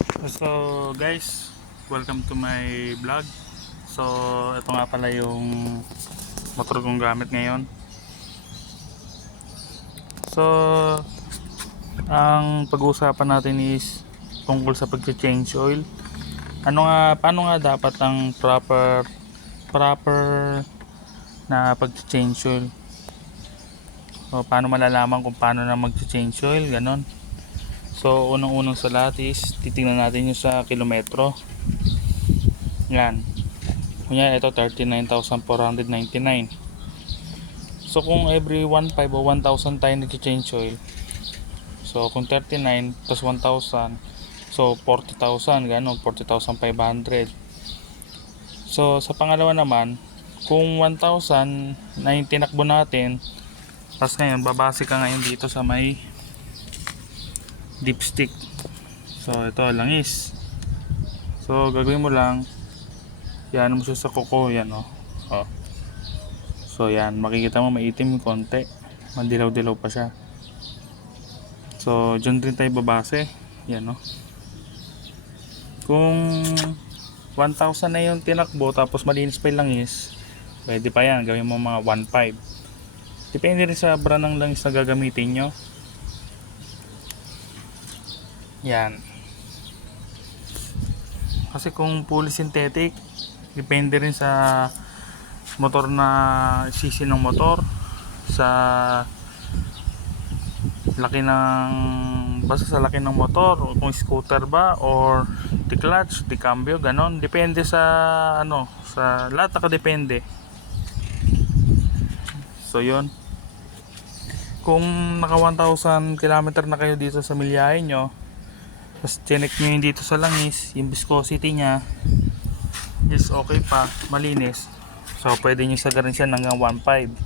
So guys, welcome to my vlog. So ito nga pala yung motor kong gamit ngayon. So ang pag-uusapan natin is tungkol sa pag-change oil. Ano nga paano nga dapat ang proper proper na pag-change oil? So paano malalaman kung paano na mag-change oil, ganon. So, unang-unang sa lahat is titingnan natin yung sa kilometro. Yan. Kunya, ito 39,499. So, kung every 1,500 o 1,000 tayo nag-change oil, so kung 39 plus 1,000, so 40,000, gano'n, 40,500. So, sa pangalawa naman, kung 1,000 na yung tinakbo natin, tapos ngayon, babase ka ngayon dito sa may dipstick so ito langis. So gagawin mo lang yan mo siya sa kuko yan oh. oh. so yan makikita mo maitim konti. Mandilaw dilaw pa siya. So dyan rin tayo babase. Yan oh. kung 1,000 na yung tinakbo tapos malinis pa yung langis pwede pa yan. Gawin mo mga 1,500 depende rin sa brand ng langis na gagamitin nyo yan. Kasi kung fully synthetic, depende rin sa motor na sisi ng motor, sa laki ng basta sa laki ng motor kung scooter ba or di clutch, di cambio, ganon. Depende sa ano, sa lahat nakadepende. So yun. Kung naka 1,000 km na kayo dito sa milyahe nyo, tapos chinek nyo yung dito sa langis, yung viscosity niya is okay pa, malinis. So pwede nyo sagarin siya hanggang 1.5.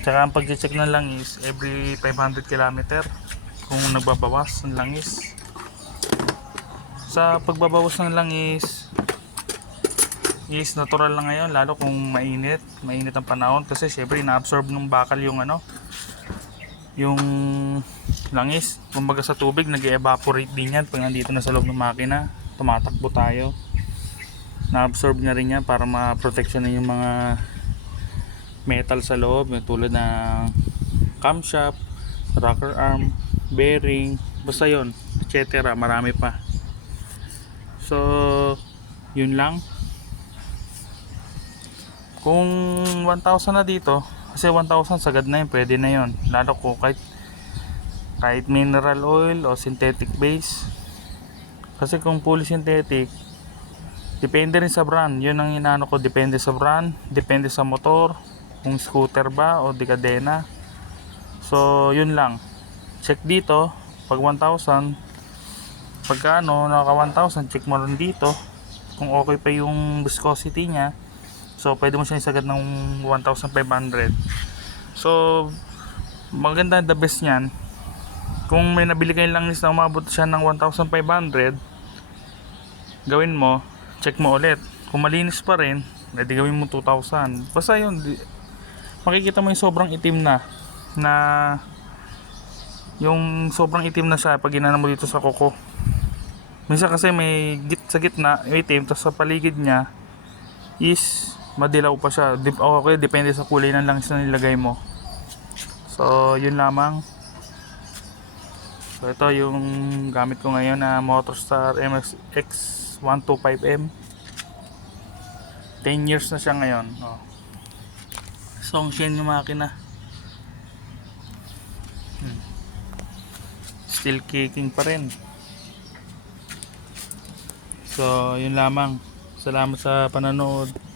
Tsaka ang pag-check ng langis, every 500 km kung nagbabawas ng langis. Sa pagbabawas ng langis, is natural lang ngayon lalo kung mainit, mainit ang panahon kasi syempre na-absorb ng bakal yung ano, yung langis. Kumbaga sa tubig, nag-evaporate din yan pag nandito na sa loob ng makina. Tumatakbo tayo. Na-absorb na rin yan para ma-protection na yung mga metal sa loob. Yung tulad ng camshaft, rocker arm, bearing, basta yon etc. Marami pa. So, yun lang. Kung 1,000 na dito, kasi 1,000 sagad na yun, pwede na yun. Lalo ko kahit kahit mineral oil o synthetic base. Kasi kung fully synthetic depende rin sa brand. Yun ang inaano ko depende sa brand depende sa motor kung scooter ba o di kadena so yun lang. Check dito pag 1,000 pagka ano naka 1,000 check mo rin dito. Kung okay pa yung viscosity nya so pwede mo siya isagad ng 1,500 so maganda the best nyan kung may nabili kayo langis na umabot siya ng 1,500 gawin mo check mo ulit. Kung malinis pa rin edi gawin mo 2,000 basta yun di, makikita mo yung sobrang itim na na yung sobrang itim na siya pag ginana mo dito sa kuko. Minsan kasi may git sa gitna may itim tapos sa paligid niya is madilaw pa siya. Okay depende sa kulay ng langis na nilagay mo. So yun lamang So ito yung gamit ko ngayon na Motorstar MX X125M 10 years na siya ngayon. Oh. Songshen yung makina. Hmm. Still kicking pa rin. So yun lamang. Salamat sa pananood